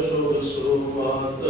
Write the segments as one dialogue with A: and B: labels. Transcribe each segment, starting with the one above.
A: ਸਰਬ ਸਰੂਪਾਤ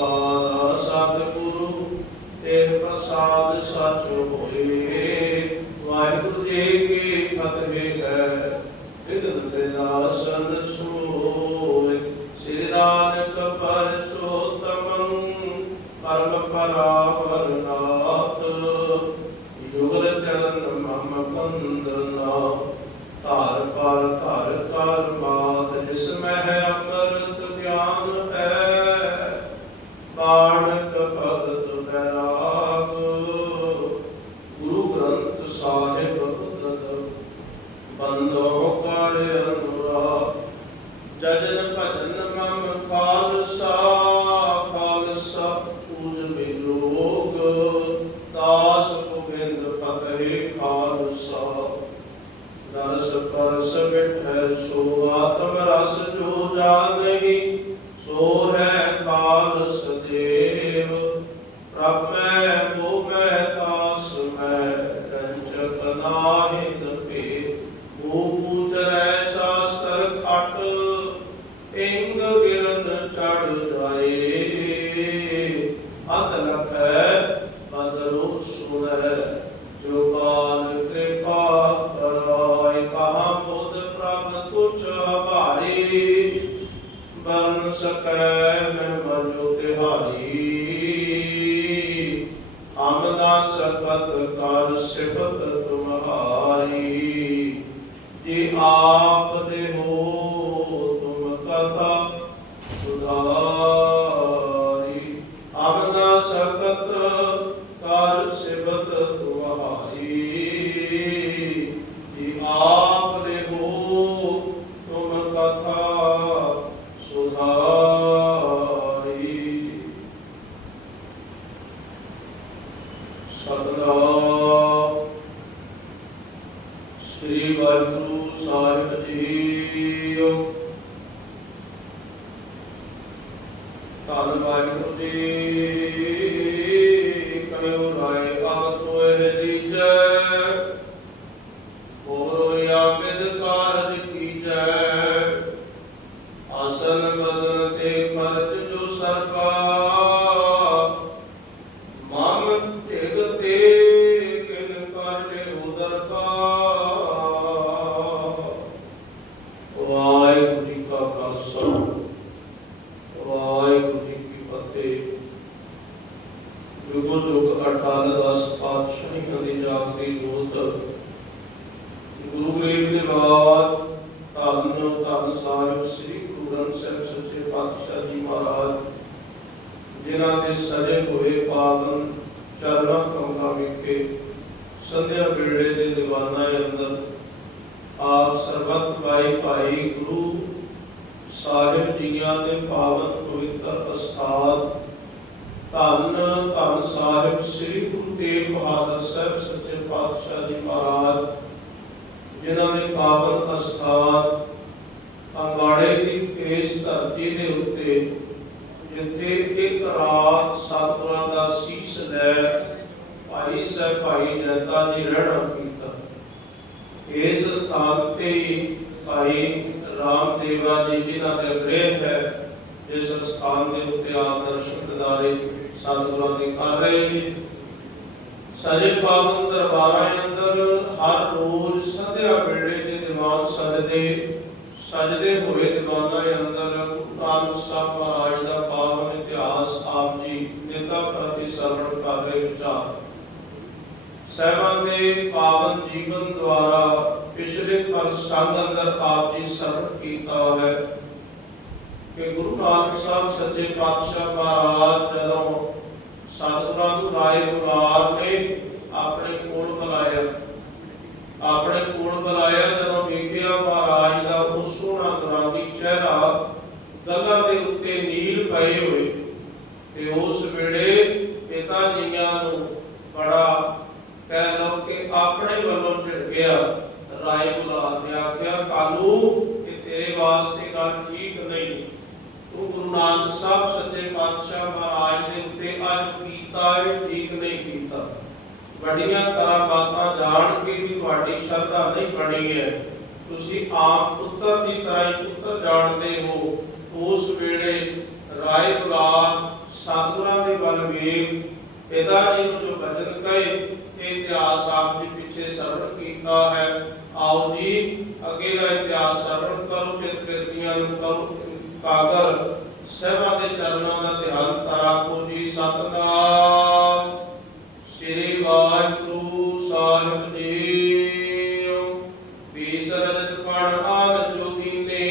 A: ਸਾਧ ਸਤਿਗੁਰੂ ਤੇ ਪ੍ਰਸਾਦ ਸਤਿਗੁਰੂ। ਕਰ ਸਿਫਤ Aslanın kazanı ਗੁਰੂ ਤੇਗ ਬਹਾਦਰ ਸਾਹਿਬ ਸੱਚੇ ਪਾਤਸ਼ਾਹ ਜੀ ਮਹਾਰਾਜ, ਜਿਨ੍ਹਾਂ ਦੇ ਪਾਵਨ ਅਸਥਾਨ ਅੰਗਾੜੇ ਦੀ ਇਸ ਧਰਤੀ ਦੇ ਉੱਤੇ, ਜਿੱਥੇ ਇੱਕ ਰਾਤ ਸਤਿਗੁਰਾਂ ਦਾ ਸੀਸ ਲੈ ਭਾਈ ਸਾਹਿਬ, ਭਾਈ ਜਨਤਾ ਜੀ ਰਹਿਣਾ ਕੀਤਾ। ਇਸ ਸਥਾਨ ਤੇ ਭਾਈ ਰਾਮਦੇਵਾ ਜੀ, ਜਿਨ੍ਹਾਂ ਦੇ ਗ੍ਰਹਿ ਹੈ ਇਸ ਸਥਾਨ ਦੇ ਉੱਤੇ ਆਪ ਦਰਸ਼ਨ ਦਿਦਾਰੇ ਸਤਿਗੁਰਾਂ ਦੇ ਕਰ ਰਹੇ ਨੇ। ਸਜੇ ਪਾਵਨ ਦਰਬਾਰਾਂ ਅੰਦਰ ਹਰ ਰੋਜ਼ ਸੰਧਿਆ ਵੇਲੇ ਦੇ ਦੀਵਾਨ ਸਜਦੇ ਸਜਦੇ ਹੋਏ ਦੀਵਾਨਾਂ ਅੰਦਰ ਗੁਰੂ ਸਾਹਿਬ ਮਹਾਰਾਜ ਦਾ ਪਾਵਨ ਇਤਿਹਾਸ ਆਪ ਜੀ ਨਿਤਾ ਪ੍ਰਤੀ ਸਰਵਣ ਕਰ ਰਹੇ ਵਿਚਾਰ। ਸਹਿਬਾਂ ਦੇ ਪਾਵਨ ਜੀਵਨ ਦੁਆਰਾ ਪਿਛਲੇ ਪਰ ਸੰਗ ਅੰਦਰ ਆਪ ਜੀ ਸਰਵਣ ਕੀਤਾ ਹੈ। ਕਿ ਗੁਰੂ ਨਾਨਕ ਸਾਹਿਬ ਸੱਚੇ ਪਾਤਸ਼ਾਹ ਮਹਾਰਾਜ ਜਦੋਂ ਸਤਿਗੁਰਾਂ ਨੂੰ ਰਾਏ ਗੁਲਾਰ ਨੇ ਆਪਣੇ ਕੋਲ ਬੁਲਾਇਆ। ਆਪਣੇ ਕੋਲ ਬੁਲਾਇਆ, ਜਦੋਂ ਵੇਖਿਆ ਮਹਾਰਾਜ ਦਾ ਉਹ ਸੋਹਣਾ ਦੁਰਾਨੀ ਚਿਹਰਾ ਗੱਲਾਂ ਦੇ ਉੱਤੇ ਨੀਲ ਪਏ ਹੋਏ। ਤੇ ਉਸ ਵੇਲੇ ਪਿਤਾ ਜੀਆਂ ਨੂੰ ਬੜਾ ਕਹਿ ਲਓ ਕਿ ਆਪਣੇ ਵੱਲੋਂ ਝਿੜ ਗਿਆ ਰਾਏ ਗੁਲਾਬ ਨੇ ਆਖਿਆ, ਕਾਲੂ ਕਿ ਤੇਰੇ ਵਾਸਤੇ ਗੱਲ ਤੂੰ ਗੁਰੂ ਨਾਨਕ ਸਾਹਿਬ ਸੱਚੇ ਪਾਤਸ਼ਾਹ ਮਹਾਰਾਜ ਦੇ ਉੱਤੇ ਅੱਜ ਕੀਤਾ ਇਹ ਠੀਕ ਨਹੀਂ ਕੀਤਾ। ਵੱਡੀਆਂ ਕਰਾਮਾਤਾਂ ਜਾਣ ਕੇ ਵੀ ਤੁਹਾਡੀ ਸ਼ਰਧਾ ਨਹੀਂ ਬਣੀ ਹੈ। ਤੁਸੀਂ ਆਪ ਪੁੱਤਰ ਦੀ ਤਰ੍ਹਾਂ ਹੀ ਪੁੱਤਰ ਜਾਣਦੇ ਹੋ। ਉਸ ਵੇਲੇ ਰਾਏ ਗੁਲਾਬ ਸਤਿਗੁਰਾਂ ਦੇ ਵੱਲ ਵੇਖ ਪਿਤਾ ਜੀ ਨੂੰ ਜੋ ਬਚਨ ਕਹੇ, ਇਹ ਇਤਿਹਾਸ ਆਪ ਜੀ ਪਿੱਛੇ ਸਰਵਣ ਕੀਤਾ ਹੈ। ਆਓ ਜੀ, ਅੱਗੇ ਦਾ ਇਤਿਹਾਸ ਸਰਵਣ ਕਰੋ ਚਿਤ ਕਿਰਤੀਆਂ ਨੂੰ ਕਰੋ। ਕਾਗਰ ਸਹਿਬਾਂ ਦੇ ਚਰਨਾਂ ਦਾ ਧਿਆਨ ਤਰਾਕੋ ਜੀ ਸਤਨਾਮ। ਸ੍ਰੀ ਵਾਹਿਗੁਰੂ ਸਾਹਿਬ ਜੀ। ਬੀਸਰਤ ਬਣ ਆਨ ਜੋਗੀ ਨੇ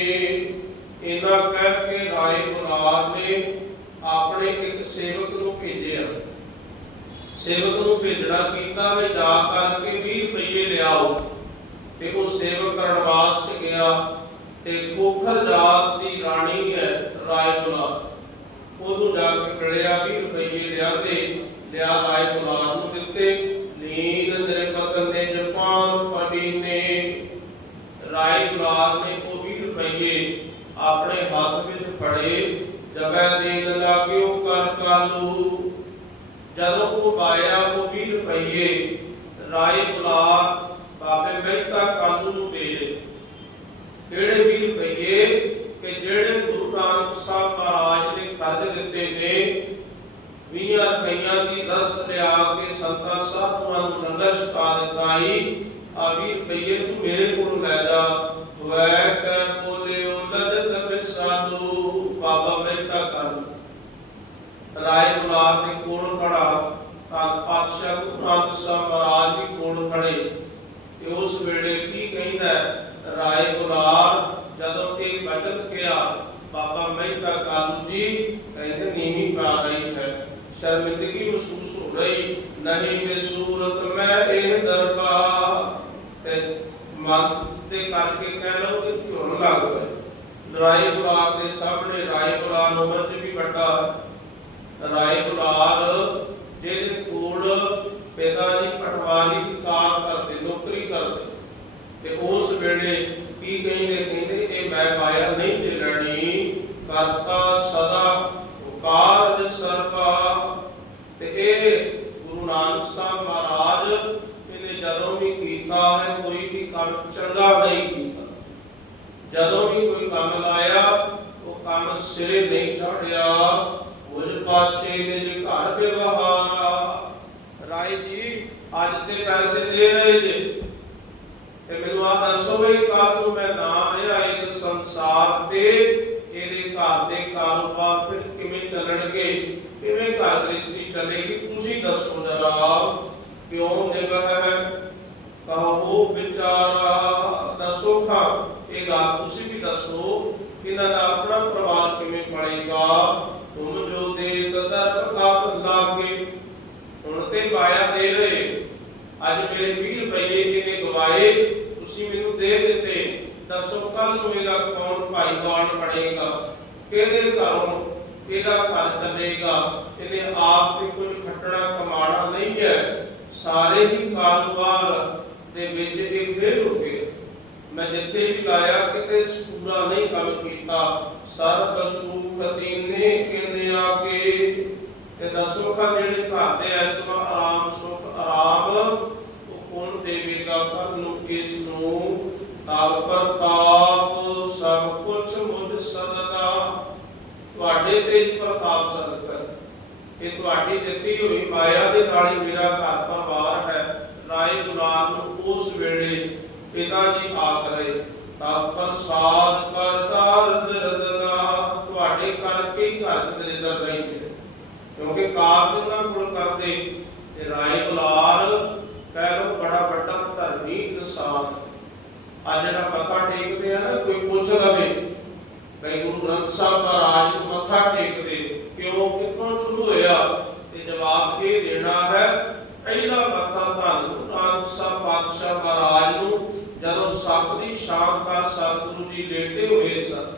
A: ਇਹਨਾਂ ਕਹਿ ਕੇ ਰਾਏ ਗੁਲਾਬ ਨੇ ਆਪਣੇ ਇੱਕ ਸੇਵਕ ਨੂੰ ਭੇਜਿਆ। ਸੇਵਕ ਨੂੰ ਭੇਜਣਾ ਕੀਤਾ ਵੀ ਜਾ ਕਰਕੇ 20 ਰੁਪਏ ਲਿਆਓ ਤੇ ਉਹ ਸੇਵਕ ਕਰਨ ਵਾਸਤੇ ਗਿਆ। ਤੇ ਕੋਖਰ ਜਾਤ ਦੀ ਰਾਣੀ ਹੈ ਰਾਏ ਉਹਨੂੰ ਜਾ ਕੇ ਮਿਲਿਆ 20 ਰੁਪਏ ਲਿਆਂਦੇ, ਲਿਆ ਰਾਏ ਨੂੰ ਦਿੱਤੇ। ਨੀਂਦ ਤੇਰੇ ਦੇ ਜਪਾਨ ਪੜੀ ਨੇ। ਰਾਏ ਨੇ ਉਹ 20 ਰੁਪਏ ਆਪਣੇ ਹੱਥ ਵਿੱਚ ਫੜੇ। ਜਗ੍ਹਾ ਦੇਣ ਲੱਗਿਓ ਕਰ ਕਾਲੂ। ਜਦੋਂ ਉਹ ਪਾਇਆ ਉਹ 20 ਰੁਪਏ ਰਾਏ ਗੁਲਾਬ ਬਾਬੇ ਮਹਿਤਾ ਕਾਲੂ ਨੂੰ ਦੇ ਦੇ ਕਿਹੜੇ 20 ਰੁਪਏ ਕਿ ਜਿਹੜੇ ਗੁਰੂ ਨਾਨਕ ਸਾਹਿਬ ਮਹਾਰਾਜ ਨੇ ਕਰਜ਼ ਦਿੱਤੇ ਨੇ 20 ਰੁਪਈਆਂ ਦੀ ਰਸਤ ਲਿਆ ਕੇ ਸੰਤਾਂ ਸਾਹਿਬਾਂ ਨੂੰ ਲੰਗਰ ਛਕਾ ਦਿੱਤਾ ਹੀ ਆ 20 ਰੁਪਏ ਤੂੰ ਮੇਰੇ ਕੋਲ ਲੈ ਜਾ। ਵੈ ਕੈ ਬੋਲਿਓ ਲਜਤ ਬਿਸਾਲੂ ਬਾਬਾ ਮਹਿਤਾ ਕਾਲੂ ਰਾਏ ਗੁਲਾਬ ਦੇ ਕੋਲ ਖੜਾ ਤਾਂ ਪਾਤਸ਼ਾਹ ਗੁਰੂ ਨਾਨਕ ਸਾਹਿਬ ਮਹਾਰਾਜ ਵੀ ਕੋਲ ਖੜੇ। ਤੇ ਉਸ ਵੇਲੇ ਕੀ ਕਹਿੰਦਾ ਰਾਏ ਗੁਲਾਬ ਜਦੋਂ ਇਹ ਬਚਨ ਕਿਹਾ, ਬਾਬਾ ਮਹਿਤਾ ਕਾਲੂ ਜੀ, ਕਹਿੰਦੇ ਨੀਵੀਂ ਪਾ ਰਹੀ ਹੈ। ਸ਼ਰਮਿੰਦਗੀ ਮਹਿਸੂਸ ਹੋ ਰਹੀ, ਨਹੀਂ ਮੇ ਸੂਰਤ ਮੈਂ ਇਹ ਦਰਬਾਰ। ਤੇ ਮਨ ਤੇ ਕਰਕੇ ਕਹਿ ਲਓ ਕਿ ਝੁਰਨ ਲੱਗ ਪਏ ਰਾਏ ਗੁਲਾਬ ਦੇ ਸਾਹਮਣੇ, ਰਾਏ ਗੁਲਾਬ ਉਮਰ ਚ ਵੀ ਵੱਡਾ ਰਾਏ ਗੁਲਾਬ ਜਿਹਦੇ ਕੋਲ ਪਿਤਾ ਜੀ ਪਟਵਾਰੀ ਦੀ ਕਾਰ ਕਰਦੇ ਨੌਕਰੀ ਤੇ ਉਸ ਵੇਲੇ ਕੀ ਕਹਿੰਦੇ ਕਹਿੰਦੇ, ਇਹ ਮੈਂ ਮਾਇਆ ਨਹੀਂ ਚੱਲਣੀ ਕਰਤਾ ਸਦਾ ਉਕਾਰ ਸਰਪਾ। ਤੇ ਇਹ ਗੁਰੂ ਨਾਨਕ ਸਾਹਿਬ ਮਹਾਰਾਜ ਇਹਨੇ ਜਦੋਂ ਵੀ ਕੀਤਾ ਹੈ, ਕੋਈ ਵੀ ਕੰਮ ਚੰਗਾ ਨਹੀਂ ਕੀਤਾ। ਜਦੋਂ ਵੀ ਕੋਈ ਕੰਮ ਲਾਇਆ, ਉਹ ਕੰਮ ਸਿਰੇ ਨਹੀਂ ਚੜਿਆ ਉਹ ਪਾਛੇ ਨਿਜ ਘਰ ਵਿਵਹਾਰਾ ਰਾਏ ਜੀ, ਅੱਜ ਤੇ ਪੈਸੇ ਦੇ ਰਹੇ ਜੇ। ਤੇ ਮੈਨੂੰ ਆ ਦੱਸੋ ਵੀ ਕੱਲ ਨੂੰ ਮੈਂ ਨਾ ਆਇਆ ਇਸ ਸੰਸਾਰ ਤੇ, ਇਹਦੇ ਘਰ ਦੇ ਕਾਰੋਬਾਰ ਫਿਰ ਕਿਵੇਂ ਚੱਲਣਗੇ? ਕਿਵੇਂ ਘਰ ਗ੍ਰਸਤੀ ਚੱਲੇਗੀ? ਤੁਸੀਂ ਦੱਸੋ ਜਰਾ ਕਿਉਂ ਨਿਭੈ ਕਹੋ ਵਿਚਾਰਾ, ਦੱਸੋ ਖਾਂ। ਇਹ ਗੱਲ ਤੁਸੀਂ ਵੀ ਦੱਸੋ, ਇਹਨਾਂ ਦਾ ਆਪਣਾ ਪਰਿਵਾਰ ਕਿਵੇਂ ਪੜੇਗਾ ਤੁਮ ਜੋ ਦੇ ਤਦਰ ਕਾਪ ਲਾਗੇ, ਹੁਣ ਤੇ ਪਾਇਆ ਦੇ ਰਹੇ। ਅੱਜ ਮੇਰੇ 20 ਤੁਸੀਂ ਮੈਨੂੰ ਦੇ ਦਿੱਤੇ ਦੱਸੋ ਕੱਲ ਨੂੰ ਇਹਦਾ ਕੌਣ ਭਾਈਵਾਲ ਬਣੇਗਾ? ਕਿਹਦੇ ਘਰੋਂ ਇਹਦਾ ਘਰ ਚੱਲੇਗਾ? ਇਹਨੇ ਆਪ ਤੇ ਕੁਝ ਖੱਟਣਾ ਕਮਾਣਾ ਨਹੀਂ ਹੈ। ਸਾਰੇ ਹੀ ਕਾਰੋਬਾਰ ਦੇ ਵਿੱਚ ਇਹ ਫੇਲ ਹੋ ਗਏ। ਮੈਂ ਜਿੱਥੇ ਵੀ ਲਾਇਆ, ਕਿਤੇ ਪੂਰਾ ਨਹੀਂ ਕੰਮ ਕੀਤਾ। ਸਰਬ ਸੁਖ ਦੀਨੇ ਕਿਨੇ ਆ ਕੇ? ਤੇ ਦਸੋ ਕਾ ਜਿਹੜੇ ਘਰ ਦੇ ਐਸਵਾ ਆਰਾਮ ਸੁਖ ਆਰਾਮ ਉਹ ਕੌਣ ਦੇਵੇਗਾ ਕਰ ਨੂੰ ਇਸ ਨੂੰ ਪ੍ਰਤਾਪ ਸਭ ਕੁਝ ਮੁਝ ਸਦਦਾ ਤੁਹਾਡੇ ਤੇ ਹੀ ਪ੍ਰਤਾਪ ਸਦਕ। ਇਹ ਤੁਹਾਡੀ ਦਿੱਤੀ ਹੋਈ ਮਾਇਆ ਦੇ ਨਾਲ ਹੀ ਮੇਰਾ ਘਰ ਪਰਿਵਾਰ ਹੈ, ਰਾਏ ਗੁਲਾਮ ਨੂੰ ਉਸ ਵੇਲੇ ਪਿਤਾ ਜੀ ਆਖ ਰਹੇ ਤਾਂ ਪ੍ਰਸਾਦ ਕਰਤਾਰ ਦਰਦਨਾ, ਤੁਹਾਡੇ ਕਰਕੇ ਹੀ ਘਰ ਚ ਦਰਿਦਰ ਨਹੀਂ ਹੈ? ਕਿਉਂਕਿ ਕਾਰਜ ਉਹਨਾਂ ਕੋਲ ਕਰਦੇ, ਤੇ ਰਾਏ ਗੁਲਾਰ ਕਹਿ ਲੋ ਬੜਾ ਵੱਡਾ ਧਰਮੀ ਇਨਸਾਨ ਆ ਜਿਹੜਾ ਮੱਥਾ ਟੇਕਦੇ ਆ ਨਾ ਕੋਈ ਪੁੱਛ ਲਵੇ। ਬਈ ਗੁਰੂ ਗ੍ਰੰਥ ਸਾਹਿਬ ਦਾ ਰਾਜ ਮੱਥਾ ਟੇਕਦੇ ਕਿਉਂ ਕਿੱਥੋਂ ਸ਼ੁਰੂ ਹੋਇਆ? ਤੇ ਜਵਾਬ ਇਹ ਦੇਣਾ ਹੈ, ਪਹਿਲਾ ਮੱਥਾ ਤਾਂ ਗੁਰੂ ਨਾਨਕ ਸਾਹਿਬ ਪਾਤਸ਼ਾਹ ਮਹਾਰਾਜ ਨੂੰ, ਜਦੋਂ ਸੱਪ ਦੀ ਸ਼ਾਨ ਕਰ ਸਤਿਗੁਰੂ ਜੀ ਲੇਟੇ ਹੋਏ ਸਨ।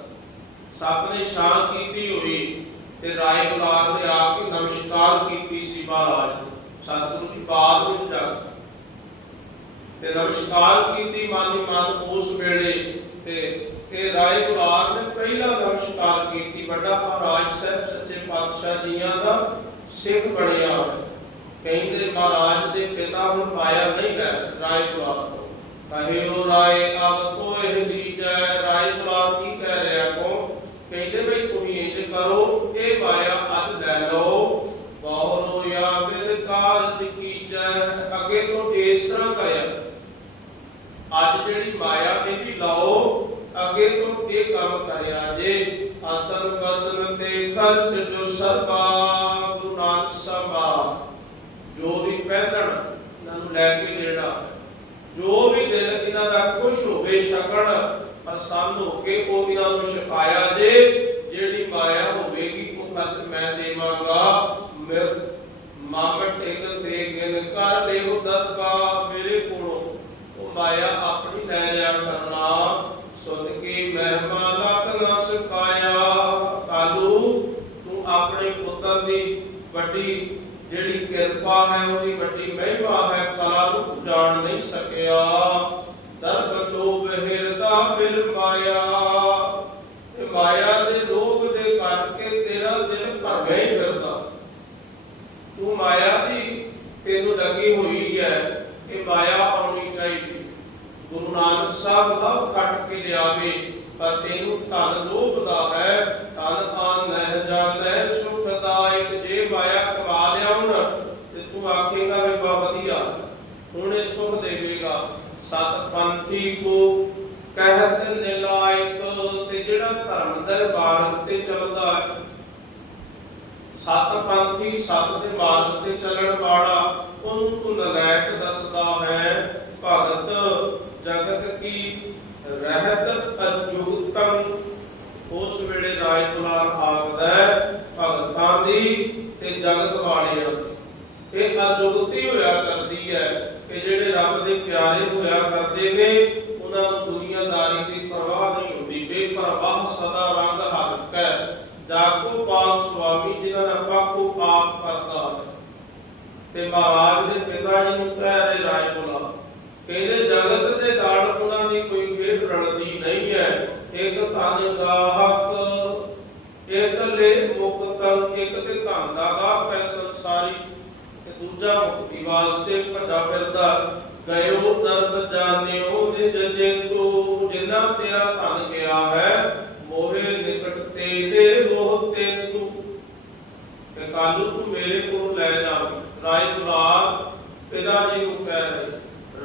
A: ਸੱਪ ਨੇ ਸ਼ਾਨ ਕੀਤੀ ਹੋਈ, ਤੇ ਰਾਏ ਗੁਲਾਬ ਨੇ ਆ ਕੇ ਨਮਸਕਾਰ ਕੀਤੀ ਸੀ ਮਹਾਰਾਜ ਸਤਿਗੁਰੂ ਜੀ ਬਾਦ ਵਿੱਚ ਜਾ ਤੇ ਨਮਸਕਾਰ ਕੀਤੀ ਮਾਨੀ ਮਨ ਉਸ ਵੇਲੇ ਤੇ ਇਹ ਰਾਏ ਗੁਲਾਬ ਨੇ ਪਹਿਲਾ ਨਮਸਕਾਰ ਕੀਤੀ, ਵੱਡਾ ਮਹਾਰਾਜ ਸਾਹਿਬ ਸੱਚੇ ਪਾਤਸ਼ਾਹ ਜੀਆਂ ਦਾ ਸਿੱਖ ਬਣਿਆ ਕਹਿੰਦੇ ਮਹਾਰਾਜ ਦੇ ਪਿਤਾ ਹੁਣ ਪਾਇਆ ਨਹੀਂ ਹੈ ਰਾਏ ਗੁਲਾਬ ਤੋਂ। ਕਹਿਓ ਰਾਏ, ਅਬ ਤੋਏ ਲੀਜੈ ਰਾਏ ਗੁਲਾਬ ਕੀ ਕਹਿ ਰਿਹਾ ਕੋ? ਕਹਿੰਦੇ ਬਈ ਤੁਸੀਂ ਇੰਜ ਕਰੋ, ਇਹ ਮਾਇਆ ਅੱਜ ਲੈ ਲਓ। ਬਹੁਰੋ ਜਾਂ ਫਿਰ ਕਾਰਜ ਕੀਜੈ। ਅੱਗੇ ਤੋਂ ਇਸ ਤਰ੍ਹਾਂ ਕਰਿਆ। ਅੱਜ ਜਿਹੜੀ ਮਾਇਆ ਇਹ ਲਾਓ, ਅੱਗੇ ਤੋਂ ਇਹ ਕੰਮ ਕਰਿਆ ਜੇ। ਅਸਲ ਵਸਨ ਤੇ ਖਰਚ ਜੋ ਸਰਬਾ ਗੁਰੂ ਨਾਨਕ ਸਾਹਿਬ ਜੋ ਵੀ ਪਹਿਨਣ ਨੂੰ ਲੈ ਕੇ ਜਿਹੜਾ। ਜੋ ਵੀ ਦਿਲ ਇਹਨਾਂ ਦਾ ਖੁਸ਼ ਹੋਵੇ, ਛਕਣ ਪ੍ਰਸੰਨ ਹੋ ਕੇ ਉਹ ਇਹਨਾਂ ਨੂੰ ਛਕਾਇਆ ਜੇ। ਜਿਹੜੀ ਮਾਇਆ ਹੋਵੇਗੀ, ਉਹ ਖਰਚ ਮੈਂ ਦੇਵਾਂਗਾ। ਮਾਮਟ ਇੱਕ ਤੇ ਗਿਨ ਕਰ ਦੇਹੁ ਦਤਕਾ ਮੇਰੇ ਕੋਲੋਂ ਮਾਇਆ ਆਪਣੀ ਲੈ ਲਿਆ ਕਰਨਾ ਸੁਧ ਕੀ ਮਹਿਮਾ ਲਖ ਨਾ ਸਿਖਾਇਆ। ਕਾਲੂ, ਤੂੰ ਆਪਣੇ ਪੁੱਤਰ ਦੀ ਵੱਡੀ ਜਿਹੜੀ ਕਿਰਪਾ ਹੈ, ਉਹਦੀ ਵੱਡੀ ਮਹਿਮਾ ਹੈ, ਕਲਾ ਨੂੰ ਜਾਣ ਨਹੀਂ ਸਕਿਆ। ਦਰਬ ਤੋਂ ਬਹਿਰਦਾ ਬਿਲ ਮਾਇਆ ਤੇ ਮਾਇਆ ਦੇ ਲੋਭ ਦੇ ਕਰਕੇ ਤੇਰਾ ਦਿਲ ਭਰਵੇਂ ਫਿਰਦਾ। ਤੂੰ ਮਾਇਆ ਦੀ ਤੈਨੂੰ ਲੱਗੀ ਹੋਈ ਹੈ ਕਿ ਮਾਇਆ ਆਉਣੀ ਚਾਹੀਦੀ ਗੁਰੂ ਨਾਨਕ ਸਾਹਿਬ ਲਵ ਕੱਟ ਕੇ ਲਿਆਵੇ, ਪਰ ਤੈਨੂੰ ਧਨ ਲੋਭ ਹੈ, ਧਨ ਆਨ ਨਹਿ ਜਾਣੈ ਸੁਖਦਾਇਕ ਜੇ ਮਾਇਆ ਕਮਾ ਲਿਆ ਤੇ ਤੂੰ ਆਖੇਗਾ ਵੀ ਬਾ ਵਧੀਆ, ਹੁਣ ਇਹ ਸੁਖ ਦੇਵੇਗਾ। ਸਤ ਪੰਥੀ ਕੋ ਕਹਿਤ ਨਿਲਾਇਕ ਤੇ ਜਿਹੜਾ ਧਰਮ ਦਰਬਾਰ ਤੇ ਚੱਲਦਾ ਹੈ। ਸਤ ਪੰਥੀ ਸਤ ਦੇ ਮਾਰਗ ਤੇ ਚੱਲਣ ਵਾਲਾ, ਉਹਨੂੰ ਤੂੰ ਨਲਾਇਕ ਦੱਸਦਾ ਹੈ, ਭਗਤ ਜਗਤ ਕੀ ਰਹਿਤ ਅਜੂਤੰ? ਉਸ ਵੇਲੇ ਰਾਜ ਦੁਲਾਰ ਆਖਦਾ ਹੈ, ਭਗਤਾਂ ਦੀ ਤੇ ਜਗਤ ਵਾਲਿਆਂ ਦੀ। ਇਹ ਅਜੁਗਤੀ ਹੋਇਆ ਕਰਦੀ ਹੈ ਕਿ ਜਿਹੜੇ ਰੱਬ ਦੇ ਪਿਆਰੇ ਹੋਇਆ ਕਰਦੇ ਨੇ ਉਹਨਾਂ ਨੂੰ ਦੁਨੀਆਦਾਰੀ ਦੀ ਪਰਵਾਹ ਨਹੀਂ ਹੁੰਦੀ। ਬੇਪਰਵਾਹ ਸਦਾ ਰੰਗ ਹੱਕ ਹੈ। ਜਾਗੋ ਪਾਕ ਸੁਆਮੀ ਜਿਨ੍ਹਾਂ ਦਾ ਪਾਕੂ ਆਪ ਕਰਦਾ ਹੈ। ਤੇ ਮਹਾਰਾਜ ਦੇ ਪਿਤਾ ਜੀ ਨੂੰ ਕਹਿ ਰਹੇ ਰਾਜ ਬੁਲਾ ਕਹਿੰਦੇ ਜਗਤ ਦੇ ਨਾਲ ਉਹਨਾਂ ਦੀ ਕੋਈ ਖੇਡ ਰਲਦੀ ਨਹੀਂ ਹੈ ਇੱਕ ਧਨ ਗਾਹਕ ਇੱਕ ਲੈ ਮੁਕਤੰ ਇੱਕ ਤੇ ਧਨ ਦਾ ਗਾਹਕ ਹੈ ਸੰਸਾਰੀ, ਤੇ ਦੂਜਾ ਮੁਕਤੀ ਵਾਸਤੇ ਭੱਜਾ ਫਿਰਦਾ ਗਇਓ ਦਰਦ ਜਾਣਿਓ ਨਿਜ ਜੇਤੂ ਜਿਨਾ ਤੇਰਾ ਧਨ ਗਿਆ ਹੈ, ਮੋਹੇ ਨਿਕਟ ਤੇਰੇ ਮੋਹ ਤੇ ਤੂੰ ਤੇ ਕਾਲੂ ਤੂੰ ਮੇਰੇ ਕੋਲ ਲੈ ਜਾ ਰਾਏ ਦੁਲਾਰ ਪਿਤਾ ਜੀ ਨੂੰ ਕਹਿ ਰਹੇ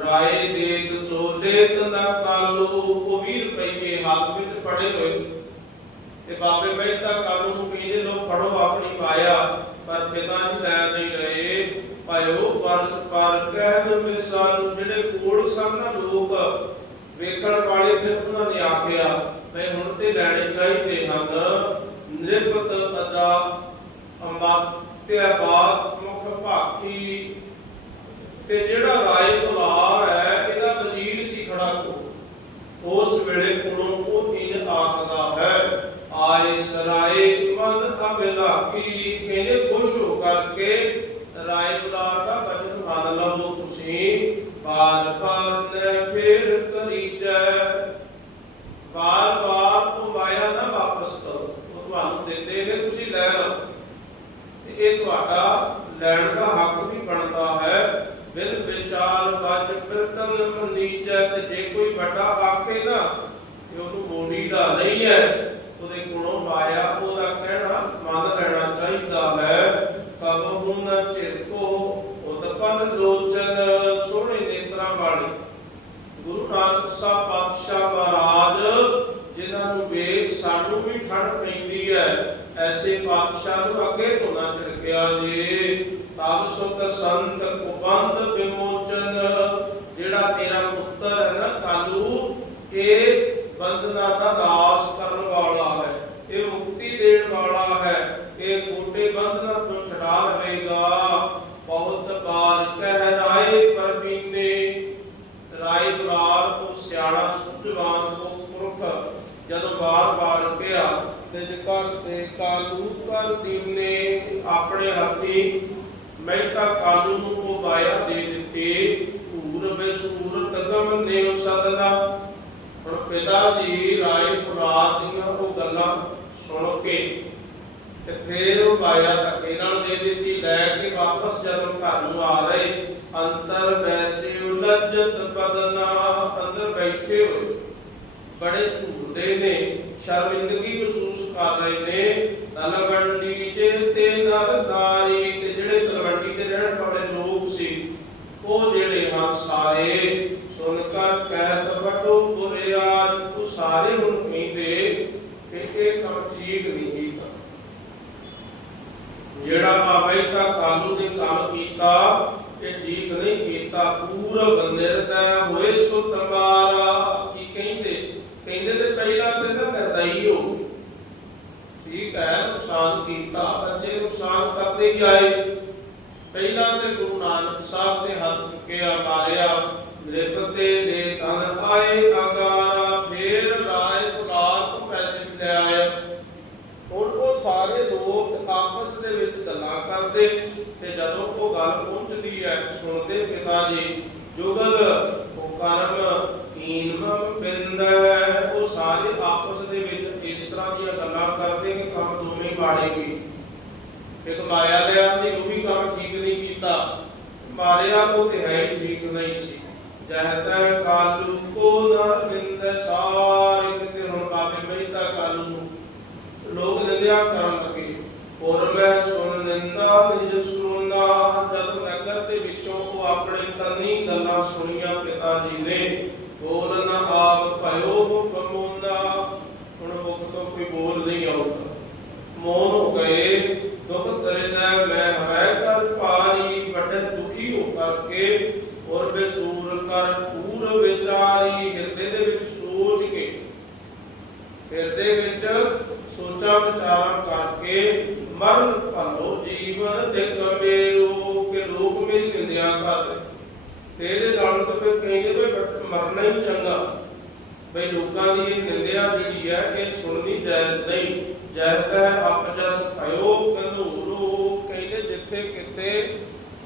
A: ਰਾਏ ਦੇਖ ਸੋ ਲੇਤ ਨਾ ਕਾਲੂ ਉਹ 20 ਰੁਪਏ ਹੱਥ ਵਿੱਚ ਫੜੇ ਹੋਏ। ਤੇ ਬਾਬੇ ਮਹਿਤਾ ਕਾਲੂ ਨੂੰ ਕਹਿੰਦੇ ਲੋ ਫੜੋ ਆਪਣੀ ਮਾਇਆ, ਪਰ ਪਿਤਾ ਜੀ ਲੈ ਨਹੀਂ ਰਹੇ। ਭਾਇਓ ਵਰਸ ਪਰ ਕਹਿਣ ਮਿਸਾਲ, ਜਿਹੜੇ ਕੋਲ ਸਨ ਨਾ ਲੋਕ, ਵੇਖਣ ਵਾਲੇ ਫਿਰ ਉਹਨਾਂ ਨੇ ਆਖਿਆ, ਮੈਂ ਹੁਣ ਤੇ ਲੈਣੇ ਚਾਹੀਦੇ ਹਨ। ਨਿਰਪਤ ਅਦਾ ਅੰਬਾਤੇ ਬਾਤ ਮੁਖ ਭਾਖੀ ਤੇ ਜਿਹੜਾ ਰਾਏ ਦੁਲਾਰ ਹੈ, ਇਹਦਾ ਵਜ਼ੀਰ ਸੀ ਖੜਾ ਕੋ ਉਸ ਵੇਲੇ ਕੋਲੋਂ ਉਹ ਤੀਨ ਆਖਦਾ ਹੈ। ਆਏ ਸਰਾਏ, ਮਨ ਅਬਿਲਾਖੀ ਕਹਿੰਦੇ ਖੁਸ਼ ਹੋ ਕਰਕੇ ਰਾਏ ਦੁਲਾਰ ਦਾ ਬਚਨ ਮੰਨ ਲਓ ਤੁਸੀਂ। ਬਾਰ ਬਾਰ ਨੇ ਕਰੀਜੈ ਬਾਰ ਬਾਰ ਤੂੰ ਮਾਇਆ ਨਾ ਵਾਪਸ ਕਰੋ। ਉਹ ਤੁਹਾਨੂੰ ਦਿੰਦੇ ਨੇ, ਤੁਸੀਂ ਲੈ ਲਓ। ਤੇ ਇਹ ਤੁਹਾਡਾ ਲੈਣ ਦਾ ਹੱਕ ਵੀ ਬਣਦਾ ਹੈ। ਬਿਲ ਵਿਚਾਰ ਬਚ ਪ੍ਰਤਮ ਮੰਨੀਚੈ ਤੇ ਜੇ ਕੋਈ ਵੱਡਾ ਆਖੇ ਨਾ ਕਿ ਉਹਨੂੰ ਮੋੜੀ ਦਾ ਨਹੀਂ ਹੈ ਉਹਦੇ ਕੋਲੋਂ ਮਾਇਆ ਉਹਦਾ ਕਹਿਣਾ, ਮੰਨ ਲੈਣਾ ਚਾਹੀਦਾ ਹੈ। ਕਬਹੁ ਨ ਚਿਰਕੋ ਉਤਪਨ ਲੋਚਨ ਸੋਹਣੇ ਨੇਤਰਾਂ ਵਾਲੇ। ਗੁਰੂ ਨਾਨਕ ਸਾਹਿਬ ਪਾਤਸ਼ਾਹ ਮਹਾਰਾਜ, ਜਿਨ੍ਹਾਂ ਨੂੰ ਵੇਖ ਸਾਨੂੰ ਵੀ ਠੰਡ ਪੈਂਦੀ ਹੈ ਐਸੇ ਪਾਤਸ਼ਾਹ ਨੂੰ ਅੱਗੇ ਤੋਂ ਨਾ ਝਿੜਕਿਆ ਜੇ। ਤਬ ਸੁਖ ਸੰਤ ਕੁਬੰਧ ਵਿਮੋਚਨ, ਜਿਹੜਾ ਤੇਰਾ ਪੁੱਤਰ ਹੈ ਨਾ ਕਾਲੂ, ਇਹ ਬੰਧਨਾ ਦਾ ਨਾਸ਼ ਕਰਨ ਵਾਲਾ ਹੈ। ਇਹ ਮੁਕਤੀ ਦੇਣ ਵਾਲਾ ਹੈ। ਇਹ ਕੋਟੇ ਬੰਧਨਾ ਤੋਂ ਛਡਾ ਲਵੇਗਾ ਬਹੁਤ ਬਾਰ ਕਹਿ ਰਾਏ ਪਰਮੀਨੇ ਰਾਏ ਬੁਲਾਰ ਤੋਂ ਸਿਆਣਾ ਸੁਝਵਾਨ ਤੋਂ ਪੁਰਖ, ਜਦੋਂ ਬਾਰ-ਬਾਰ ਕਿਹਾ ਤੇ ਜਕਰ ਤੇ ਕਾਲੂ ਪਰ ਦੀਨੇ ਆਪਣੇ ਹੱਥੀ ਮਹਿਤਾ ਕਾਲੂ ਨੂੰ ਉਹ ਬਾਇਆ ਦੇ ਦਿੱਤੀ, ਧੂਰ ਬੇਸੂਰਤ ਗਮ ਨੇ ਸਦਦਾ। ਹੁਣ ਪਿਤਾ ਜੀ ਰਾਏ ਬੁਲਾਰ ਦੀਆਂ ਉਹ ਗੱਲਾਂ ਸੁਣ ਕੇ ਤੇ ਫਿਰ ਉਹ ਬਾਇਆ ਧੱਕੇ ਨਾਲ ਦੇ ਦਿੱਤੀ, ਲੈ ਕੇ ਵਾਪਸ ਜਦੋਂ ਘਰ ਨੂੰ ਆ ਰਹੇ, ਅੰਤਰ ਵੈਸੇ ਉਲਝਤ ਬਦਨਾ ਅੰਦਰ ਬੈਠੇ ਹੋਏ। ਬੜੇ ਝੂਠਦੇ ਨੇ, ਸ਼ਰਮਿੰਦਗੀ ਮਹਿਸੂਸ ਕਰ ਰਹੇ ਨੇ ਤਲਵੰਡੀ ਜੇ ਤੇ ਨਰਦਾਰੀ ਤੇ ਜਿਹੜੇ ਤਲਵੰਡੀ ਦੇ ਰਹਿਣ ਵਾਲੇ ਲੋਕ ਸੀ ਉਹ ਜਿਹੜੇ ਹਨ ਸਾਰੇ ਸੁਣ ਕਰ ਕਹਿਤ ਵੱਡੋ ਬੁਰਿਆਜ ਤੂੰ ਸਾਰੇ ਹੁਣ ਕਹਿੰਦੇ ਕਿ ਇਹ ਕੰਮ ਠੀਕ ਨਹੀਂ ਕੀਤਾ। ਜਿਹੜਾ ਬਾਬਾ ਜੀ ਦਾ ਕਾਲੂ ਨੇ ਕੰਮ ਕੀਤਾ ਇਹ ਠੀਕ ਨਹੀਂ ਕੀਤਾ ਪੂਰਬ ਨਿਰਦੈ ਹੋਏ ਸੁਤ ਕੀ ਕਹਿੰਦੇ? ਕਹਿੰਦੇ ਤੇ ਪਹਿਲਾਂ ਤੇ ਨਾ ਨਿਰਦਈ ਹੋ ਠੀਕ ਹੈ ਨੁਕਸਾਨ ਕੀਤਾ, ਬੱਚੇ ਨੁਕਸਾਨ ਕਰਦੇ ਹੀ ਆਏ। ਪਹਿਲਾਂ ਤੇ ਗੁਰੂ ਨਾਨਕ ਸਾਹਿਬ ਦੇ ਹੱਥ ਚੁੱਕਿਆ, ਮਾਰਿਆ ਲਿਪਤੇ ਦੇ ਤਨ ਆਏ ਅਗਾਰਾ ਫੇਰ ਰਾਏ ਪੁਲਾਰ ਤੋਂ ਪੈਸੇ ਲੈ ਆਇਆ ਹੁਣ ਉਹ ਸਾਰੇ ਲੋਕ ਆਪਸ ਦੇ ਵਿੱਚ ਗੱਲਾਂ ਕਰਦੇ ਤੇ ਜਦੋਂ ਉਹ ਗੱਲ ਪਹੁੰਚਦੀ ਹੈ, ਸੁਣਦੇ ਪਿਤਾ ਜੀ, ਜੁਗਲ, ਉਹ ਕਰਮ ਕੀਨਮ ਬਿੰਦੈ ਉਹ ਸਾਰੇ ਆਪਸ ਦੇ ਵਿੱਚ ਇਸ ਤਰ੍ਹਾਂ ਦੀਆਂ ਗੱਲਾਂ ਕਰਦੇ ਕਿ ਕੰਮ ਦੋਵੇਂ ਮਾੜੇ ਇੱਕ ਮਾਇਆ ਦੇ ਆਪਣੀ ਉਹ ਵੀ ਕੰਮ ਠੀਕ ਨਹੀਂ ਕੀਤਾ। ਮਾਰਿਆ ਉਹ ਤੇ ਹੈ ਠੀਕ ਨਹੀਂ ਸੀ। ਜਹਤ ਕਾਲੂ ਕੋ ਨਰਵਿੰਦ ਸਾਰੇ ਕਿਤੇ ਹੁਣ ਬਾਬੇ ਮਹਿਤਾ ਕਾਲੂ। ਲੋਕ ਨਿੰਦਿਆ ਕਰਨ ਲੱਗੇ ਨਿਜ ਸੁਣਦਾ ਜਦ ਨਗਰ ਦੇ ਵਿੱਚੋਂ ਉਹ ਆਪਣੇ ਕੰਨੀ ਗੱਲਾਂ ਸੁਣੀਆਂ ਪਿਤਾ ਜੀ ਨੇ ਬੋਲਨ ਆਪ ਭਇਓ ਮੁਖ ਹੁਣ ਮੁਖ ਤੋਂ ਕੋਈ ਬੋਲ ਨਹੀਂ ਆਉਂਦਾ। ਮੋਨ ਹੋ ਗਏ, ਦੁਖ ਦਰਿੰਦਾ ਮੈਂ ਹੈ ਕਰ ਭਾਰੀ, ਵੱਡੇ ਦੁਖੀ ਹੋ ਕਰਕੇ ਔਰ ਬੇਸੂਰ ਕਰ ਪੂਰ ਵਿਚਾਰੀ, ਹਿਰਦੇ ਦੇ ਵਿੱਚ ਸੋਚ ਕੇ, ਹਿਰਦੇ ਵਿੱਚ ਸੋਚਾਂ ਵਿਚਾਰਾਂ ਕਰਕੇ ਮਰਨ ਭਾਲੋ ਜੀਵਨ ਦੇ ਕਮੇਰੋ ਕੇ ਰੂਪ ਮੇਰੀ ਨਿੰਦਿਆ ਕਰ। ਤੇਰੇ ਨਾਲ ਤਾਂ ਫਿਰ ਕਹਿੰਦੇ ਵੀ ਬੱਟ ਮਰਨਾ ਹੀ ਚੰਗਾ। ਬਈ ਲੋਕਾਂ ਦੀ ਇਹ ਨਿੰਦਿਆ ਜਿਹੜੀ ਹੈ ਇਹ ਸੁਣਨੀ ਜਾਇਜ਼ ਨਹੀਂ। ਜਾਇਜ਼ ਹੈ ਆਪ ਜਸ ਭਇਓ ਕੰਧੂਰੋ ਕਹਿੰਦੇ ਜਿੱਥੇ ਕਿਤੇ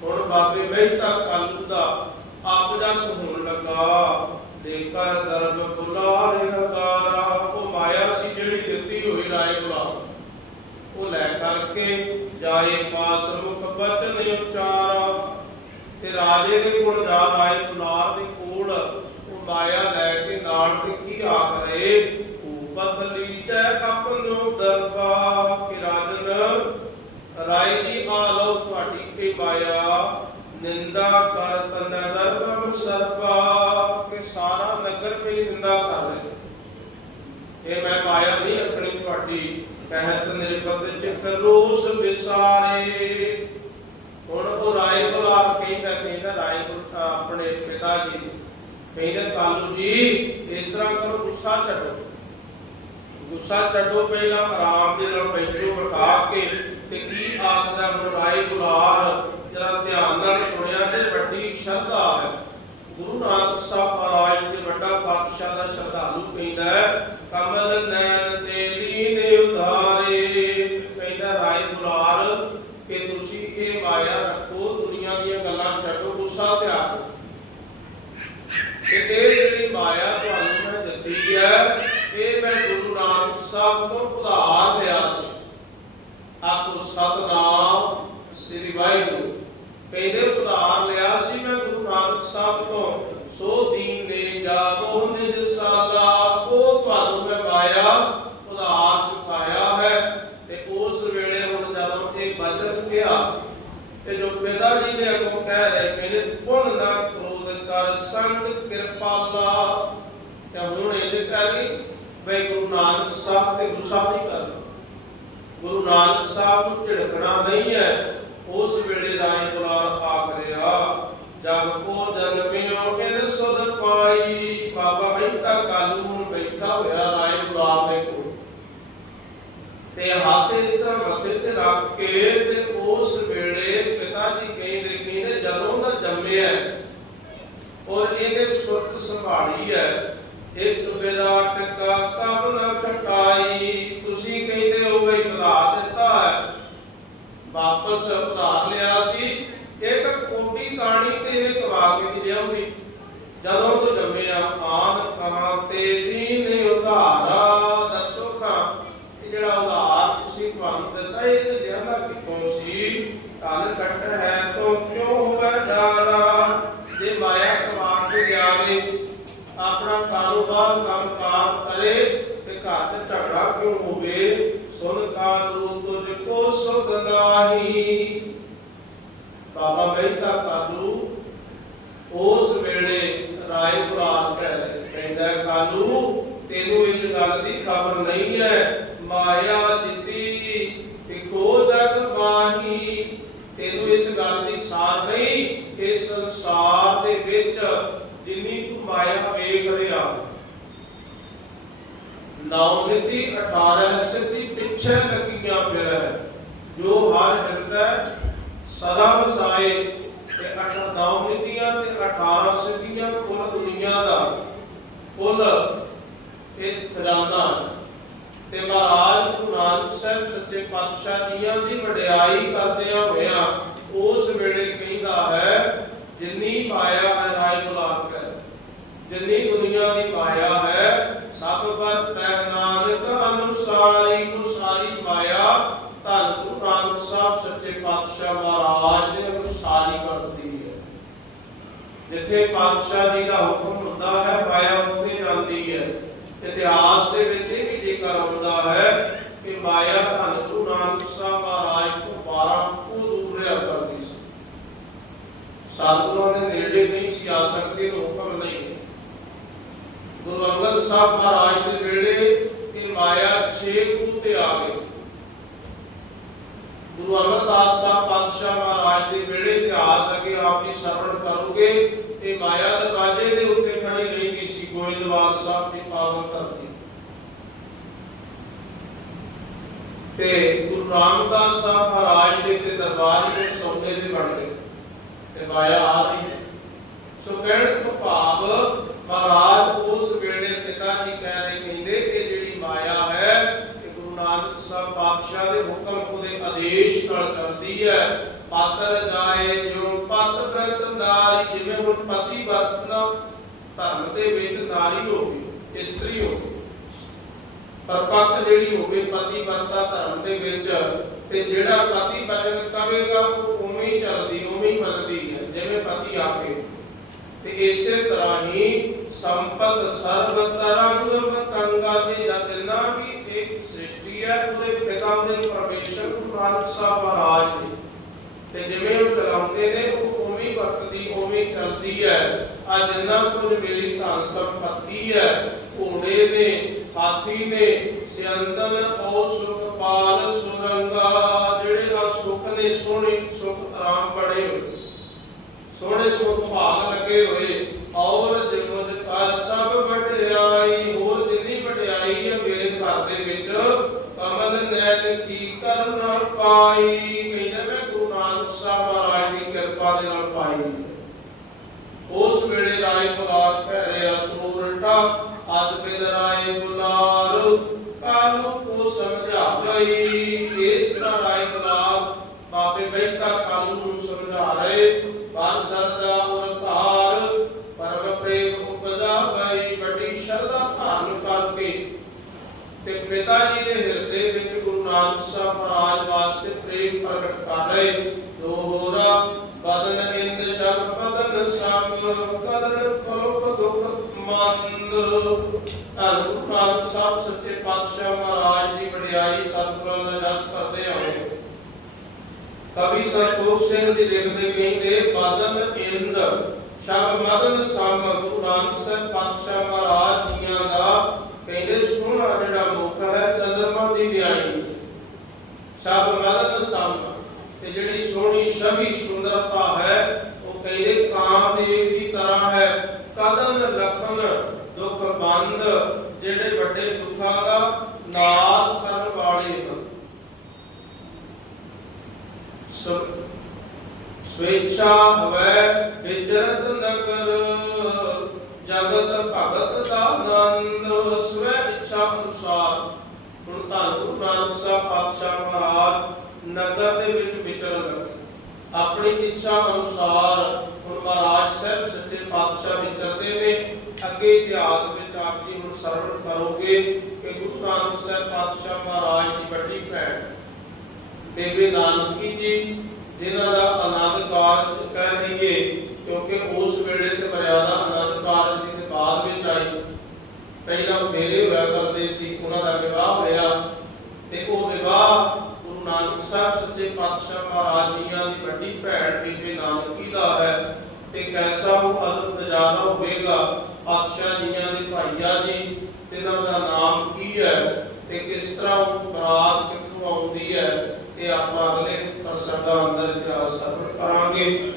A: ਹੁਣ ਬਾਬੇ ਮਹਿਤਾ ਕਾਲੂ ਦਾ ਆਪ ਜਸ ਹੋਣ ਲੱਗਾ। ਦੇਖਾ ਦਰਬ ਬੁਲਾਰੇ ਹਕਾਰਾ ਉਹ ਮਾਇਆ ਸੀ ਜਿਹੜੀ ਦਿੱਤੀ ਹੋਈ ਰਾਏ ਗੁਲਾਮ ਉਹ ਕਰਕੇ ਜਾਏ ਪਾਸ ਮੁਖ ਬਚਨ ਉਚਾਰਾ। ਤੇ ਰਾਜੇ ਦੇ ਕੋਲ ਜਾ ਰਾਏ ਗੁਲਾਮ ਦੇ ਕੋਲ ਉਹ ਮਾਇਆ ਲੈ ਕੇ ਨਾਲ ਤੇ ਕੀ ਆਖ ਰਹੇ ਉਪਤ ਲੀਚੈ ਕਪਨੋ ਦਰਬਾ ਕਿ ਰਾਜਨ, ਰਾਏ ਜੀ ਆ ਲਓ ਤੁਹਾਡੀ ਇਹ ਮਾਇਆ, ਨਿੰਦਾ ਕਰਤ ਨਗਰ ਬਮ ਸਰਬਾ ਕਿ ਸਾਰਾ ਨਗਰ ਮੇਰੀ ਨਿੰਦਾ ਕਰ ਰਹੇ। ਇਹ ਮੈਂ ਮਾਇਆ ਨਹੀਂ ਰੱਖਣੀ ਤੁਹਾਡੀ। ਕਹਿਤ ਨਿਰਪਤ ਚਿਤ ਰੋਸ ਵਿਸਾਰੇ। ਹੁਣ ਉਹ ਰਾਏ ਕੋਲ ਆਪ ਕਹਿੰਦਾ ਕਹਿੰਦਾ ਰਾਏ ਕੋਲ ਆਪਣੇ ਪਿਤਾ ਜੀ ਕਹਿੰਦੇ, ਕਾਲੂ ਜੀ, ਇਸ ਤਰ੍ਹਾਂ ਕਰੋ, ਗੁੱਸਾ ਛੱਡੋ। ਗੁੱਸਾ ਛੱਡੋ ਪਹਿਲਾਂ, ਆਰਾਮ ਦੇ ਨਾਲ ਬੈਠੋ, ਬਿਠਾ ਕੇ ਤੇ ਕੀ ਆਖਦਾ ਹੁਣ ਰਾਏ ਗੁਲਾਰ ਜਰਾ ਧਿਆਨ ਨਾਲ ਸੁਣਿਆ ਤੇ ਵੱਡੀ ਸ਼ਰਧਾ ਹੈ। ਗੁਰੂ ਨਾਨਕ ਸਾਹਿਬ ਮਹਾਰਾਜ ਦੇ ਵੱਡਾ ਪਾਤਸ਼ਾਹ ਦਾ ਸ਼ਰਧਾਲੂ ਕਹਿੰਦਾ ਕਮਲ ਨੈਣ ਤੇ ਲੀਨੇ ਉਧਾਰੇ ਕਹਿੰਦਾ, ਰਾਏ ਗੁਲਾਰ ਕਿ ਤੁਸੀਂ ਇਹ ਮਾਇਆ ਰੱਖੋ, ਦੁਨੀਆ ਦੀਆਂ ਗੱਲਾਂ ਛੱਡੋ, ਗੁੱਸਾ ਤਿਆਗੋ ਕਿ ਇਹ ਜਿਹੜੀ ਮਾਇਆ ਤੁਹਾਨੂੰ ਮੈਂ ਦਿੱਤੀ ਹੈ, ਇਹ ਮੈਂ ਗੁਰੂ ਨਾਨਕ ਸਾਹਿਬ ਤੋਂ ਉਧਾਰ ਲਿਆ ਸੀ। ਆਖੋ, ਸਤਨਾਮ ਸ੍ਰੀ ਵਾਹਿਗੁਰੂ। ਕਹਿੰਦੇ, ਉਧਾਰ ਲਿਆ ਸੀ ਮੈਂ ਗੁਰੂ ਨਾਨਕ ਸਾਹਿਬ ਤੋਂ। ਸੋ ਦੀਨ ਨੇ ਜਾਗੋ ਨਿਜ ਸਾਲਾ ਤੁਹਾਨੂੰ ਉਧਾਰ ਚੁਕਾਇਆ ਹੈ ਤੇ ਉਸ ਵੇਲੇ ਹੁਣ ਜਦੋਂ ਇਹ ਬਚਨ ਕਿਹਾ ਤੇ ਜੋ ਪਿਤਾ ਜੀ ਨੇ ਅੱਗੋਂ ਕਹਿ ਰਹੇ ਕਹਿੰਦੇ ਪੁੰਨ ਨਾ ਕ੍ਰੋਧ ਕਰ ਸੰਗ ਕਿਰਪਾਲਾ ਤੇ ਹੁਣ ਇਹ ਕਰੀ ਬਈ ਗੁਰੂ ਨਾਨਕ ਸਾਹਿਬ ਤੇ ਗੁੱਸਾ ਨਹੀਂ ਕਰਨਾ ਗੁਰੂ ਨਾਨਕ ਸਾਹਿਬ ਨੂੰ ਝਿੜਕਣਾ ਨਹੀਂ ਹੈ। ਉਸ ਵੇਲੇ ਰਾਏ ਦੁਲਾਰ ਆਖ ਰਿਹਾ ਜਗ ਕੋ ਜਨਮਿਓ ਇਨ ਸੁਧ ਪਾਈ, ਬਾਬਾ ਮਹਿਤਾ ਕਾਲੂ ਨੂੰ ਹੋਇਆ ਰਾਏ ਦੁਲਾਰ ਦੇ ਕੋਲ ਤੇ ਹੱਥ ਇਸ ਤਰ੍ਹਾਂ ਮੱਥੇ ਤੇ ਰੱਖ ਕੇ ਤੇ ਉਸ ਵੇਲੇ ਪਿਤਾ ਜੀ ਕਹਿੰਦੇ ਕਹਿੰਦੇ ਜਦੋਂ ਦਾ ਜੰਮਿਆ ਔਰ ਇਹਨੇ ਸੁਰਤ ਸੰਭਾਲੀ ਹੈ, ਇੱਕ ਵਿਰਾਟ ਕਾ ਕਬ ਨ ਕਟਾਈ, ਤੁਸੀਂ ਕਹਿੰਦੇ ਹੋ ਬਈ ਵਧਾ ਦਿੱਤਾ ਹੈ। ਵਾਪਸ ਉਧਾਰ ਲਿਆ ਸੀ, ਇੱਕ ਕੋਟੀ ਕਾਣੀ ਤੇ ਇਹ ਕਵਾ ਕੇ ਲਿਆਉਂਦੀ। ਜਦੋਂ ਤੋਂ ਜੰਮਿਆ ਆਨ ਕਹਾਂ ਤੇ ਦੀਨ ਉਧਾਰਾ ਦੱਸੋ ਖਾਂ ਇਹ ਜਿਹੜਾ ਉਧਾਰ ਤੁਸੀਂ ਤੁਹਾਨੂੰ ਦਿੱਤਾ ਇਹ ਲਿਆਂਦਾ ਕਿੱਥੋਂ ਸੀ ਕੱਟ ਹੈ ਤੋ ਕਿਉਂ ਹੋਵੇ ਡਾਰਾ? ਜੇ ਮਾਇਆ ਕਮਾ ਕੇ ਗਿਆ ਆਪਣਾ ਕਾਰੋਬਾਰ ਕੰਮ ਕਰੇ ਤੇ ਘਰ 'ਚ ਝਗੜਾ ਕਿਉਂ ਹੋਵੇ? ਸੁਨ ਕਾਲੂ ਤੁਝ ਕੋ ਸੁਧ ਨਾਹੀ। ਬਾਬਾ ਮਹਿਤਾ ਕਾਲੂ, ਉਸ ਵੇਲੇ ਰਾਏ ਪੁਰਾਣ ਕਹਿੰਦਾ ਕਾਲੂ, ਤੈਨੂੰ ਇਸ ਗੱਲ ਦੀ ਖਬਰ ਨਹੀਂ ਹੈ। ਮਾਇਆ ਦਿੱਤੀ ਤੈਨੂੰ ਇਸ ਗੱਲ ਦੀ ਸੰਸਾਰ ਨਹੀਂ ਇਸ ਸੰਸਾਰ ਦੇ ਵਿੱਚ ਜਿੰਨੀ ਤੂੰ ਮਾਇਆ ਵੇਖ ਰਿਹਾ। ਨੌ 18 ਸਿੱਧੀ ਪਿੱਛੇ ਲੱਗੀਆਂ ਫਿਰ ਜੋ ਹਰ ਹਿਰਦੈ ਸਦਾ ਵਸਾਏ ਤੇ ਅਠ ਨੌ ਤੇ 18 ਸਿੱਧੀਆਂ ਕੁੱਲ ਦੁਨੀਆ ਦਾ ਕੁੱਲ ਇਹ ਖਜ਼ਾਨਾ। ਤੇ ਮਹਾਰਾਜ ਗੁਰੂ ਨਾਨਕ ਸਾਹਿਬ ਸੱਚੇ ਪਾਤਸ਼ਾਹ ਜੀਆਂ ਦੀ ਵਡਿਆਈ ਕਰਦਿਆਂ ਹੋਇਆਂ ਉਸ ਵੇਲੇ ਕਹਿੰਦਾ ਹੈ, ਜਿੰਨੀ ਮਾਇਆ ਹੈ ਰਾਏ ਬੁਲਾਕ ਹੈ ਜਿੰਨੀ ਦੁਨੀਆ ਦੀ ਮਾਇਆ ਹੈ, ਸਭ ਪਰ ਤੈ ਨਾਨਕ, ਅਨੁਸਾਰੀ ਅਨੁਸਾਰੀ ਮਾਇਆ, ਧੰਨ ਗੁਰੂ ਨਾਨਕ ਸਾਹਿਬ ਸੱਚੇ ਪਾਤਸ਼ਾਹ ਮਹਾਰਾਜ ਦੇ ਅਨੁਸਾਰੀ ਕਰਦੀ ਹੈ। ਜਿੱਥੇ ਪਾਤਸ਼ਾਹ ਜੀ ਦਾ ਹੁਕਮ ਹੁੰਦਾ ਹੈ, ਮਾਇਆ ਉੱਥੇ ਜਾਂਦੀ ਹੈ। ਇਤਿਹਾਸ ਦੇ ਵਿੱਚ ਇਹ ਵੀ ਜ਼ਿਕਰ ਆਉਂਦਾ ਹੈ ਕਿ ਮਾਇਆ ਧੰਨ ਗੁਰੂ ਨਾਨਕ ਸਾਹਿਬ ਮਹਾਰਾਜ ਤੋਂ 12 ਕੋ ਦੂਰ ਰਿਹਾ ਕਰਦੀ ਸੀ। ਸਤਿਗੁਰਾਂ ਦੇ ਨੇੜੇ ਨਹੀਂ ਸੀ ਆ ਸਕਦੇ ਹੁਕਮ ਨਹੀਂ ਗੁਰੂ ਅੰਗਦ ਸਾਹਿਬ ਮਹਾਰਾਜ ਦੇ ਵੇਲੇ ਇਹ ਮਾਇਆ 6 ਕੂ ਤੇ ਆ ਗਈ। ਗੁਰੂ ਅਮਰਦਾਸ ਸਾਹਿਬ ਪਾਤਸ਼ਾਹ ਮਹਾਰਾਜ ਦੇ ਵੇਲੇ ਇਤਿਹਾਸ ਅਗੇ ਆਪ ਜੀ ਸਰਵਣ ਕਰੋਗੇ, ਇਹ ਮਾਇਆ ਦਰਵਾਜ਼ੇ ਦੇ ਉੱਤੇ ਖੜੀ ਰਹਿੰਦੀ ਗੋਇੰਦਵਾਲ ਸਾਹਿਬ ਦੀ ਪਾਵਨ ਧਰਤੀ। ਤੇ ਗੁਰੂ ਰਾਮਦਾਸ ਸਾਹਿਬ ਮਹਾਰਾਜ ਦੇ ਤੇ ਦਰਬਾਰ ਵਿੱਚ ਸੌਦੇ ਦੇ ਬਣ ਗਏ ਤੇ ਮਾਇਆ ਆ ਰਹੀ ਹੈ ਸੋ ਕਹਿਣ ਤੋਂ ਭਾਵ, ਮਹਾਰਾਜ ਉਸ ਵੇਲੇ ਪਿਤਾ ਜੀ ਕਹਿ ਰਹੇ ਕਹਿੰਦੇ ਕਿ ਜਿਹੜੀ ਮਾਇਆ ਹੈ ਇਹ ਗੁਰੂ ਨਾਨਕ ਸਾਹਿਬ ਪਾਤਸ਼ਾਹ ਦੇ ਹੁਕਮ ਉਹਦੇ ਆਦੇਸ਼ ਨਾਲ ਕਰਦੀ ਹੈ। ਪਾਤਰ ਜਾਏ ਜੋ ਪਤ ਪ੍ਰਤਨਾਰੀ ਜਿਵੇਂ ਹੁਣ ਪਤੀ ਵਰਤਨਾ ਧਰਮ ਦੇ ਵਿੱਚ ਨਾਰੀ ਹੋਵੇ ਇਸਤਰੀ ਹੋਵੇ। ਪਰਪੱਕ ਜਿਹੜੀ ਹੋਵੇ ਪਤੀ ਵਰਤਾ ਧਰਮ ਦੇ ਵਿੱਚ ਤੇ ਜਿਹੜਾ ਪਤੀ ਬਚਨ ਕਵੇਗਾ ਉਹ ਉਵੇਂ ਹੀ ਚੱਲਦੀ, ਉਵੇਂ ਹੀ ਮੰਨਦੀ ਹੈ, ਜਿਵੇਂ ਪਤੀ ਆਖੇ ਤੇ ਇਸੇ ਤਰ੍ਹਾਂ ਹੀ ਸੰਪਤ ਸਰਬ ਤਰੰਗ ਮਤੰਗਾ ਦੀ ਜਤਨਾ ਵੀ ਇੱਕ ਸ੍ਰਿਸ਼ਟੀ ਹੈ, ਉਹਦੇ ਪਿਤਾ ਦੇ ਪਰਮੇਸ਼ਰ ਗੁਰੂ ਨਾਨਕ ਸਾਹਿਬ ਮਹਾਰਾਜ ਜੀ ਤੇ ਜਿਵੇਂ ਉਹ ਚਲਾਉਂਦੇ ਨੇ, ਉਹ ਉਵੇਂ ਵਰਤਦੀ, ਉਵੇਂ ਚੱਲਦੀ ਹੈ। ਆ ਜਿੰਨਾ ਕੁਝ ਮੇਰੀ ਧਨ ਸੰਪਤੀ ਹੈ? ਘੋੜੇ ਨੇ, ਹਾਥੀ ਨੇ ਸਿਅੰਦਨ ਔ ਸੁਖਪਾਲ ਸੁਰੰਗਾ, ਜਿਹੜੇ ਆ ਸੁਖ ਨੇ ਸੋਹਣੇ ਸੁਖ ਆਰਾਮ ਬੜੇ ਹੋਏ। ਸੋਹਣੇ ਸੁਖ ਭਾਗ ਲੱਗੇ ਹੋਏ। ਔਰ ਜਿਵਦ ਕਰ ਸਭ ਵਡਿਆਈ, ਹੋਰ ਜਿੰਨੀ ਵਡਿਆਈ ਹੈ ਮੇਰੇ ਘਰ ਦੇ ਵਿੱਚ, ਕਮਲ ਨੈਣ ਕੀ ਕਰਨਾ ਪਾਈ ਕਹਿੰਦਾ ਗੁਰੂ ਨਾਨਕ ਸਾਹਿਬ ਮਹਾਰਾਜ ਦੀ ਕਿਰਪਾ ਦੇ ਨਾਲ ਪਾਈ। ਰਾਏ ਬੁਲਾਰ ਪਹਿਰੇ ਅਸੂਰਟਾ, ਅਸ ਰਾਏ ਬੁਲਾਰ ਕਾਨੂੰ ਕੋ ਸਮਝਾ ਗਈ ਇਸ ਤਰ੍ਹਾਂ ਰਾਏ ਬੁਲਾਰ ਬਾਬੇ ਬੈਠਾ ਕਾਨੂੰ ਨੂੰ ਸਮਝਾ ਰਹੇ ਬਾਦ ਸਰਦਾ ਉਰਤਾਰ ਪਰਮ ਪ੍ਰੇਮ ਉਪਜਾ ਗਈ ਵੱਡੀ ਸ਼ਰਧਾ ਧਾਰਨ ਕਰਕੇ ਤੇ ਪਿਤਾ ਜੀ ਦੇ ਹਿਰਦੇ ਵਿੱਚ ਗੁਰੂ ਨਾਨਕ ਸਾਹਿਬ ਮਹਾਰਾਜ ਵਾਸਤੇ ਪ੍ਰੇਮ ਪ੍ਰਗਟ ਕਰ ਰਹੇ। ਦੋਹਰਾ ਬਦਨ ਇੰਦ ਸ਼ਬ ਬਦਨ ਸਮ ਕਦਨ ਫਲੋਕ ਦੁਖ ਮੰਦ। ਧੰਨ ਗੁਰੂ ਨਾਨਕ ਸੱਚੇ ਪਾਤਸ਼ਾਹ ਮਹਾਰਾਜ ਦੀ ਵਡਿਆਈ ਸਤਿਗੁਰਾਂ ਦਾ ਜਸ ਕਰਦੇ ਆਏ ਕਵੀ ਸੰਤੋਖ ਸਿੰਘ ਜੀ ਲਿਖਦੇ ਕਹਿੰਦੇ ਬਦਨ ਇੰਦ ਸ਼ਬ ਮਦਨ ਸਮ ਗੁਰੂ ਨਾਨਕ ਸਾਹਿਬ ਪਾਤਸ਼ਾਹ ਮਹਾਰਾਜ ਜੀਆਂ ਦਾ ਕਹਿੰਦੇ ਸੋਹਣਾ ਜਿਹੜਾ ਮੁਖ ਹੈ, ਚੰਦਰਮਾ ਦੀ ਵਿਆਹੀ ਸਭ ਮਦਨ ਸਮ ਤੇ ਜਿਹੜੀ ਛਵੀ ਸੁੰਦਰਤਾ ਹੈ, ਉਹ ਕਹਿੰਦੇ ਕਾਮਦੇਵ ਦੀ ਤਰ੍ਹਾਂ ਹੈ। ਕਦਮ ਲਖਨ ਦੁਖ, ਬੰਦ, ਜਿਹੜੇ ਵੱਡੇ ਦੁੱਖਾਂ ਦਾ ਨਾਸ ਕਰਨ ਵਾਲੇ ਹਨ। ਸ- ਸਵੇച്ਛਾ ਹਵੈ ਵਿਚਰਤ ਨਗਰ, ਜਗਤ ਭਗਤ ਦਾ ਆਨੰਦ, ਸਵੈ ਇੱਛਾ ਅਨੁਸਾਰ। ਹੁਣ ਧੰਨ ਗੁਰੂ ਨਾਨਕ ਸਾਹਿਬ ਪਾਤਸ਼ਾਹ ਮਹਾਰਾਜ ਨਗਰ ਦੇ ਵਿੱਚ ਵਿਚਰਨ ਲੱਗੇ। ਆਪਣੀ ਇੱਛਾ ਅਨੁਸਾਰ ਹੁਣ ਮਹਾਰਾਜ ਸਾਹਿਬ ਸੱਚੇ ਪਾਤਸ਼ਾਹ ਵਿਚਰਦੇ ਨੇ। ਅੱਗੇ ਇਤਿਹਾਸ ਵਿੱਚ ਆਪ ਜੀ ਹੁਣ ਸਰਵਣ ਕਰੋਗੇ ਕਿ ਗੁਰੂ ਨਾਨਕ ਸਾਹਿਬ ਪਾਤਸ਼ਾਹ ਮਹਾਰਾਜ ਦੀ ਵੱਡੀ ਭੈਣ ਬੇਬੇ ਨਾਨਕੀ ਜੀ ਜਿਨ੍ਹਾਂ ਦਾ ਆਨੰਦ ਕਾਰਜ ਕਹਿ ਲਈਏ ਕਿਉਂਕਿ ਉਸ ਵੇਲੇ ਤੇ ਮਰਿਆਦਾ ਆਨੰਦ ਕਾਰਜ ਦੀ ਤੇ ਬਾਅਦ ਵਿੱਚ ਆਈ ਪਹਿਲਾਂ ਮੇਰੇ ਹੋਇਆ ਕਰਦੇ ਸੀ ਉਹਨਾਂ ਦਾ ਵਿਵਾਹ ਹੋਇਆ ਤੇ ਉਹ ਵਿਵਾਹ ਗੁਰੂ ਨਾਨਕ ਸਾਹਿਬ ਸੱਚੇ ਪਾਤਸ਼ਾਹ ਮਹਾਰਾਜ ਜੀਆਂ ਦੀ ਵੱਡੀ ਭੈਣ ਬੀਬੀ ਨਾਨਕੀ ਦਾ ਹੈ ਤੇ ਕੈਸਾ ਉਹ ਅਦਬ ਨਜ਼ਾਰਾ ਹੋਵੇਗਾ? ਪਾਤਸ਼ਾਹ ਜੀਆਂ ਦੇ ਭਾਈਆ ਜੀ ਤੇ ਇਹਨਾਂ ਦਾ ਨਾਮ ਕੀ ਹੈ? ਤੇ ਕਿਸ ਤਰ੍ਹਾਂ ਉਹ ਬਰਾਤ ਕਿੱਥੋਂ ਆਉਂਦੀ ਹੈ? ਇਹ ਆਪਾਂ ਅਗਲੇ ਪ੍ਰਸੰਗ ਸਾਡਾ ਅੰਦਰ ਇਤਿਹਾਸ ਸਫਰ ਕਰਾਂਗੇ।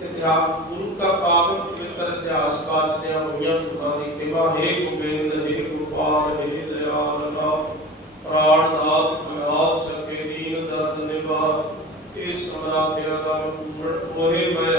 A: ਇਤਿਹਾਸ, ਗੁਰੂ ਦਾ ਪਾਵਨ ਪਵਿੱਤਰ ਇਤਿਹਾਸ ਬਾਚਦਿਆਂ ਹੋਈਆਂ ਗੁਰਾਂ ਦੀ ਕਿਵਾ ਹੈ ਗੋਬਿੰਦ, ਹੈ ਗੋਪਾਲ, ਹੈ ਦਇਆਲ ਦਾ ਪ੍ਰਾਣਨਾਥ ਅਨਾਥ ਸਕੇ ਤੇਰਾ ਤੇਰਾ ਦਾ ਪੂਰਨ ਉਹੇ ਮੈਂ